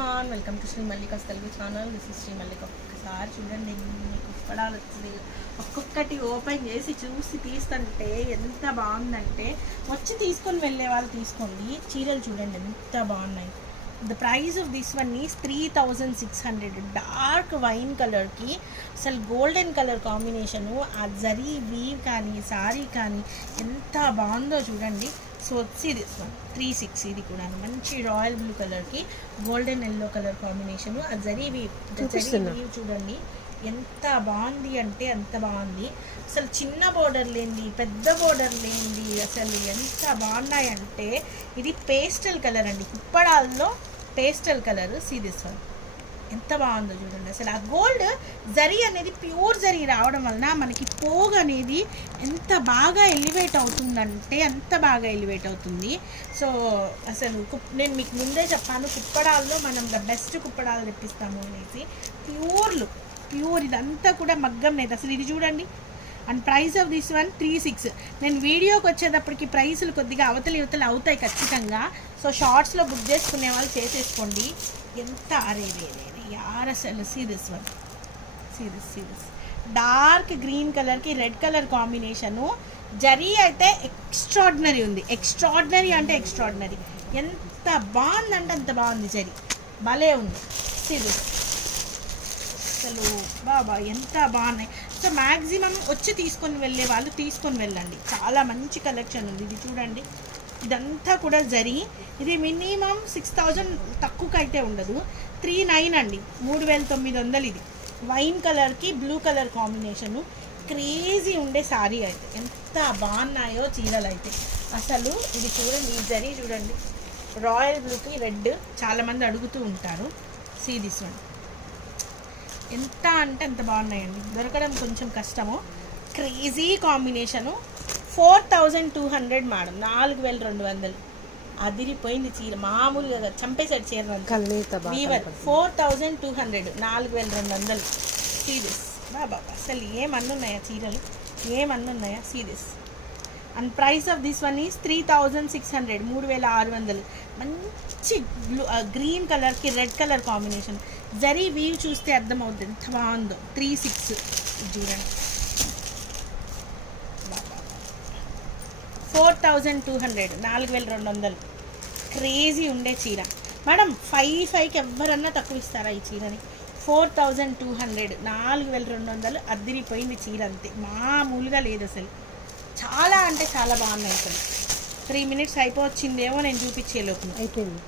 Everyone, welcome to Sri Mallika's Telugu channel. This is Sri Mallika. ఒక్కసారి చూడండి, మీకు కుప్పడాలు వచ్చింది. ఒక్కొక్కటి ఓపెన్ చేసి చూసి తీస్తుంటే ఎంత బాగుందంటే, వచ్చి తీసుకొని వెళ్ళే వాళ్ళు తీసుకోండి. చీరలు చూడండి ఎంత బాగున్నాయి. The price of this one is 3600. Dark wine కలర్కి అసలు గోల్డెన్ కలర్ కాంబినేషను, ఆ జరీ వీవ్ కానీ సారీ కానీ ఎంత బాగుందో చూడండి. సో వచ్చి దిస్ వన్ 36. ఇది కూడా మంచి రాయల్ బ్లూ కలర్కి గోల్డెన్ ఎల్లో కలర్ కాంబినేషను, ఆ జరీ వీవ్ చూడండి ఎంత బాగుంది అంటే అంత బాగుంది. అసలు చిన్న బోర్డర్ లేనిది, పెద్ద బోర్డర్ లేనిది, అసలు ఎంత బాగున్నాయంటే ఇది పేస్టల్ కలర్ అండి, కుప్పడాల్లో pastel colour. See this one ఎంత బాగుందో చూడండి. అసలు ఆ గోల్డ్ జరీ అనేది ప్యూర్ జరీ రావడం వలన మనకి పోగు అనేది ఎంత బాగా ఎలివేట్ అవుతుందంటే అంత బాగా ఎలివేట్ అవుతుంది. సో అసలు నేను మీకు ముందే చెప్పాను, కుప్పడాల్లో మనం ద బెస్ట్ కుప్పడాలు తెప్పిస్తాము అనేసి. ప్యూర్ ఇదంతా కూడా మగ్గం లేదు అసలు. ఇది చూడండి. And price of this one 36. నేను వీడియోకి వచ్చేటప్పటికి ప్రైసులు కొద్దిగా అవతలి అవుతాయి ఖచ్చితంగా. సో షార్ట్స్లో బుక్ చేసుకునే వాళ్ళు చేసేసుకోండి. ఎంత అరే యార్ అసలు. See this one, see this dark green కలర్కి రెడ్ కలర్ కాంబినేషను. జరీ అయితే ఎక్స్ట్రాడినరీ ఉంది. ఎక్స్ట్రాడినరీ అంటే ఎక్స్ట్రాడినరీ. ఎంత బాగుందంటే అంత బాగుంది. జరీ భలే ఉంది. సీ దిస్ అసలు బాబా ఎంత బాగున్నాయి. సో మ్యాక్సిమం వచ్చి తీసుకొని వెళ్ళే వాళ్ళు తీసుకొని వెళ్ళండి. చాలా మంచి కలెక్షన్ ఉంది. ఇది చూడండి, ఇదంతా కూడా జరీ. ఇది మినిమం 6000 తక్కువకి అయితే ఉండదు. 39 అండి, 3900. ఇది వైన్ కలర్కి బ్లూ కలర్ కాంబినేషను. క్రేజీ ఉండే శారీ అయితే ఎంత బాగున్నాయో చీరలు అయితే అసలు. ఇది చూడండి, ఈ జరీ చూడండి, రాయల్ బ్లూకి రెడ్ చాలామంది అడుగుతూ ఉంటారు. సీ దిస్ వన్ ఎంత అంటే అంత బాగున్నాయండి. దొరకడం కొంచెం కష్టము. Crazy combination. 4200 మేడం, 4200. అదిరిపోయింది చీర, మామూలుగా చంపేసాడు చీర. వీవర్ 4200, 4200. సీరియస్ బాబా, అసలు ఏమన్నున్నాయా చీరలు, ఏమన్నున్నాయా. Serious. And price of this one is 3600, 3600. మంచి బ్లూ గ్రీన్ కలర్కి red colour combination. Zari weave చూస్తే అర్థమవుతుంది ఎంత బాగుందో. 36 చూడండి. 4200, 4200. క్రేజీ ఉండే చీర మేడం. 55కి ఎవరన్నా తక్కువ ఇస్తారా ఈ చీరని? 4200, 4200. అదిరిపోయింది చీర, అంతే మామూలుగా లేదు అసలు. చాలా అంటే చాలా బాగున్నాయి అసలు. 3 minutes అయిపోవచ్చిందేమో నేను చూపించేలోపు. అయిపోయింది.